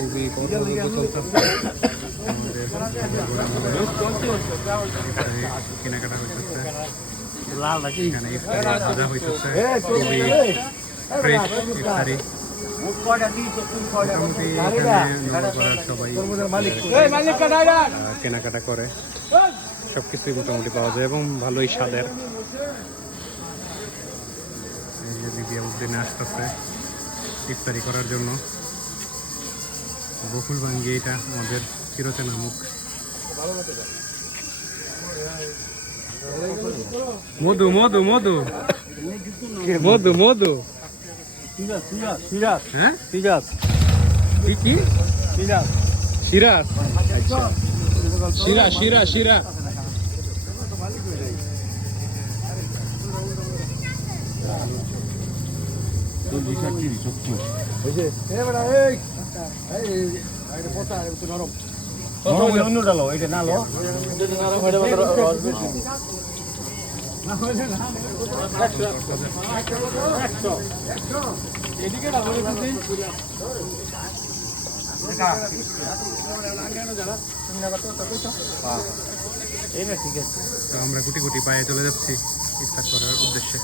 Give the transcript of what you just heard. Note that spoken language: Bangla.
এই যে পর্বগুলো চলতেছে কেনাকাটা হইতেছে এখানে ইফতারি ভাজা হইতেছে খুবই ফ্রেশ ইফতারি মোটামুটি এখানে নগরপাড়ার সবাই কেনাকাটা করে সবকিছুই মোটামুটি পাওয়া যায় এবং ভালোই স্বাদের। এই যে দিদি উদ্দিনে আসতেছে ইফতারি করার জন্য। বকুল ভাঙ্গি এটা আমাদের চিরচেনা মুখ। মধু মধু মধু মধু মধু হ্যাঁ কি সিরাজ আচ্ছা শিরা শিরা শিরা আমরা গুটি গুটি পায়ে চলে যাচ্ছি ইফতার করার উদ্দেশ্যে।